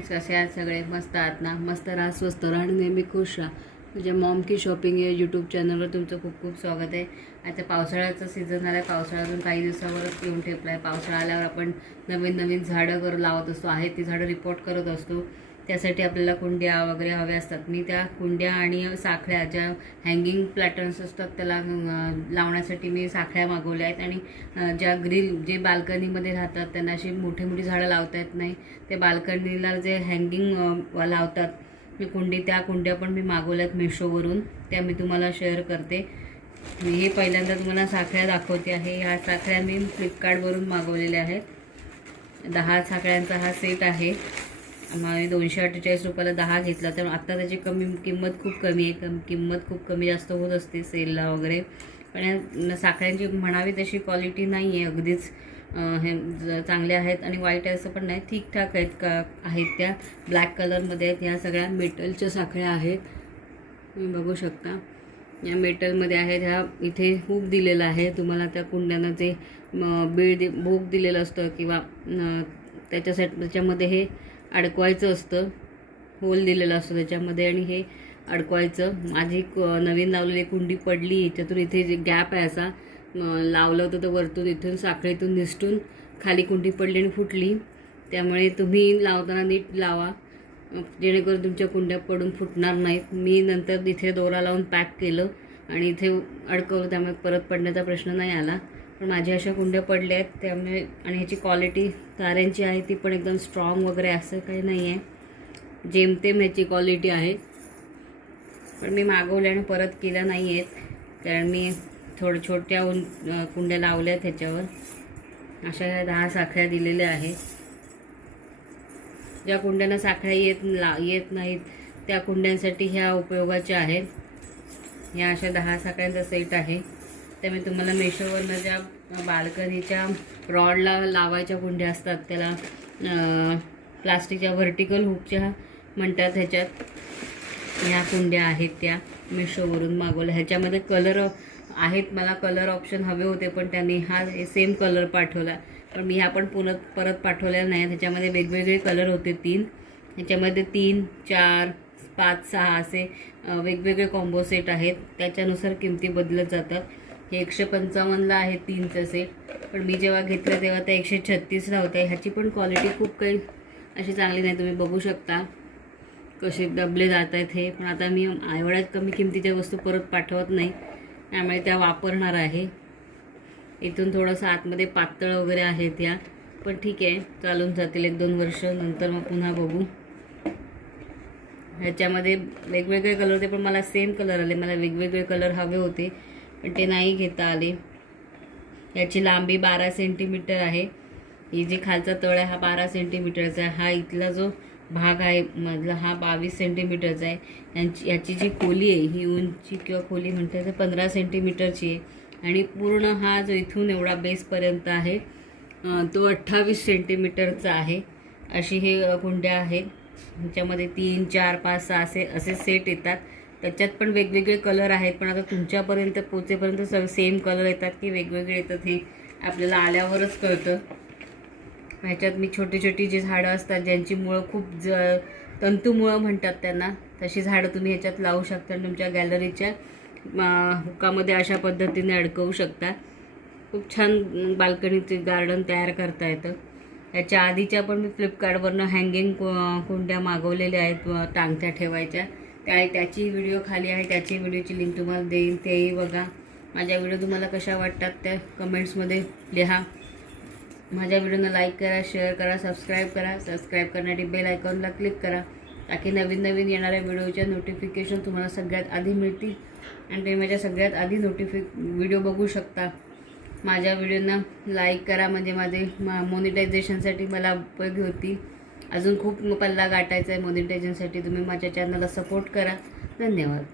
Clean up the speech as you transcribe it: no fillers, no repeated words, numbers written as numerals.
Friends, कसे आहात सगळे? मस्त आहात ना? मस्त राहा, स्वस्त राहा आणि नेहमी खुश राहा. म्हणजे मॉम की शॉपिंग या यूट्यूब चॅनलवर तुमचं खूप खूप स्वागत आहे. आता पावसाळ्याचा सीझन आला आहे. पावसाळा अजून काही दिवसावरच येऊन ठेपला आहे. पावसाळा आल्यावर आपण नवीन नवीन झाडं लावत असतो, आहे ती झाडं रिपोर्ट करत असतो. त्यासाठी आपल्याला कुंड्या वगैरे हव्या असतात. मी त्या कुंड्या आणि साखळ्या, ज्या हँगिंग प्लॅटर्न्स असतात त्याला लावण्यासाठी मी साखळ्या मागवल्या आहेत. आणि ज्या जे बाल्कनीमध्ये राहतात त्यांना अशी मोठी मोठी झाडं लावता येत नाही, ते बाल्कनीला जे हँगिंग लावतात कुंडी, त्या कुंड्या पण मी मागवल्यात मिशोवरून. त्या मी तुम्हाला शेअर करते. हे पहिल्यांदा तुम्हाला साखळ्या दाखवते आहे. ह्या साखळ्या मी फ्लिपकार्टवरून मागवलेल्या आहेत. 10 साखळ्यांचा हा सेट आहे. मी 248 रुपयाला 10 घेतला. तर आत्ता त्याची किंमत खूप कमी आहे. किंमत खूप कमी जास्त होत असते सेलला वगैरे. पण या साखळ्यांची म्हणावी तशी क्वालिटी नाही आहे. अगदीच हे चांगले आहेत आणि वाईट आहे असं पण नाही, ठीकठाक आहेत त्या. ब्लॅक कलरमध्ये आहेत. ह्या सगळ्या मेटलच्या साखळ्या आहेत, तुम्ही बघू शकता. या मेटलमध्ये आहेत. ह्या इथे हुक दिलेला आहे तुम्हाला. त्या कुंड्यांना जे भोग दिलेलं असतं किंवा त्याच्यामध्ये हे अडकवायचं असतं, होल दिलेलं असतं त्याच्यामध्ये आणि हे अडकवायचं. माझी नवीन लावलेली कुंडी पडली याच्यातून. इथे जे गॅप आहे असा लावलं होतं तर वरतून इथून साखळीतून निसटून खाली कुंडी पडली आणि फुटली. त्यामुळे तुम्ही लावताना नीट लावा, जेणेकरून तुमच्या कुंड्या पडून फुटणार नाहीत. मी नंतर इथे दोरा लावून पॅक केलं आणि इथे अडकवलं, त्यामुळे परत पडण्याचा प्रश्न नाही आला. पण माझ्या अशा कुंड्या पडल्या आहेत त्यामुळे. आणि ह्याची क्वालिटी ताऱ्यांची आहे, ती पण एकदम स्ट्रॉंग वगैरे असं काही नाही आहे, जेमतेम ह्याची क्वालिटी आहे. पण मी मागवल्या आणि परत केल्या नाही आहेत, कारण मी छोट्या कुंड्या लावल्या आहेत ह्याच्यावर. अशा ह्या 10 साखळ्या दिलेल्या आहेत. ज्या कुंड्यांना साखळ्या येत नाहीत त्या कुंड्यांसाठी ह्या उपयोगाच्या आहेत. ह्या अशा 10 साखळ्यांचा सेट आहे. त्या मी तुम्हाला मेशोवरनं ज्या बाल्कनीच्या रॉडला लावायच्या कुंड्या असतात, त्याला प्लास्टिकच्या व्हर्टिकल हुकच्या म्हणतात, ह्याच्यात ह्या कुंड्या आहेत त्या मेशोवरून मागवल्या. ह्याच्यामध्ये कलर आहेत, मला कलर ऑप्शन हवे होते पण त्यांनी हा सेम कलर पाठवला. पण मी ह्या पण परत पाठवलेल्या नाही. ह्याच्यामध्ये वेगवेगळे कलर होते 3. ह्याच्यामध्ये 3, 4, 5, 6 असे वेगवेगळे कॉम्बो सेट आहेत. त्याच्यानुसार किमती बदलत जातात. हे 155ला आहे 3चं सेट, पण मी जेव्हा घेतलं तेव्हा ते 136ला होते. ह्याची पण क्वालिटी खूप काही अशी चांगली नाही, तुम्ही बघू शकता कसे दबले जात आहेत हे. पण आता मी एवढ्याच कमी किमतीच्या वस्तू परत पाठवत नाही, त्यामुळे त्या वापरणार आहे. इथून थोडंसं आतमध्ये पातळ वगैरे आहेत त्या, पण ठीक आहे, चालून जातील 1-2 वर्ष. नंतर मग पुन्हा बघू. ह्याच्यामध्ये वेगवेगळे कलर होते पण मला सेम कलर आले. मला वेगवेगळे कलर हवे होते पण ते नाही घेता आले. याची लांबी 12 सेंटीमीटर आहे. ही जी खालचा तळ आहे हा 12 सेंटीमीटरचा आहे. हा इथला जो भाग आहे मधला हा 22 सेंटीमीटरचा आहे. याची जी खोली आहे, ही उंची किंवा खोली म्हणते तर 15 सेंटीमीटरची आहे. आणि पूर्ण हा जो इथून एवढा बेसपर्यंत आहे तो 28 सेंटीमीटरचा आहे. अशी हे कुंड्या आहेत. ह्याच्यामध्ये 3, 4, 5, 6 असे सेट येतात. त्याच्यात पण वेगवेगळे कलर आहेत, पण आता तुमच्यापर्यंत पोचेपर्यंत सेम कलर येतात की वेगवेगळे येतात हे आपल्याला आल्यावरच कळतं. ह्याच्यात मी छोटी जी झाडं असतात, ज्यांची मुळं खूप तंतुमुळं म्हणतात त्यांना, तशी झाडं तुम्ही ह्याच्यात लावू शकता. तुमच्या गॅलरीच्या हुकामध्ये अशा पद्धतीने अडकवू शकता. खूप छान बाल्कनीचे गार्डन तयार करता येतं. याच्या आधीच्या पण मी फ्लिपकार्टवरनं हँगिंग कुंड्या मागवलेल्या आहेत टांगत्या ठेवायच्या. त्याची व्हिडिओ खाली आहे, त्याची व्हिडिओची लिंक तुम्हाला देईन, तेही बघा. माझ्या व्हिडिओ तुम्हाला कशा वाटतात त्या कमेंट्समध्ये लिहा. माझ्या व्हिडिओला लाईक करा, शेअर करा, सबस्क्राईब करा. सबस्क्राईब करण्यासाठी बेल आयकॉनला क्लिक करा, ताकी नवीन येणाऱ्या व्हिडिओच्या नोटिफिकेशन तुम्हाला सगळ्यात आधी मिळतील आणि तुम्ही माझ्या सगळ्यात आधी व्हिडिओ बघू शकता. माझ्या व्हिडिओना लाईक करा, म्हणजे माझे मॉनिटायझेशनसाठी मला उपयोगी होतील. अजून खूप पल्ला गाठायचा आहे मॉनिटायझेशनसाठी. तुम्ही माझ्या चॅनलला सपोर्ट करा. धन्यवाद.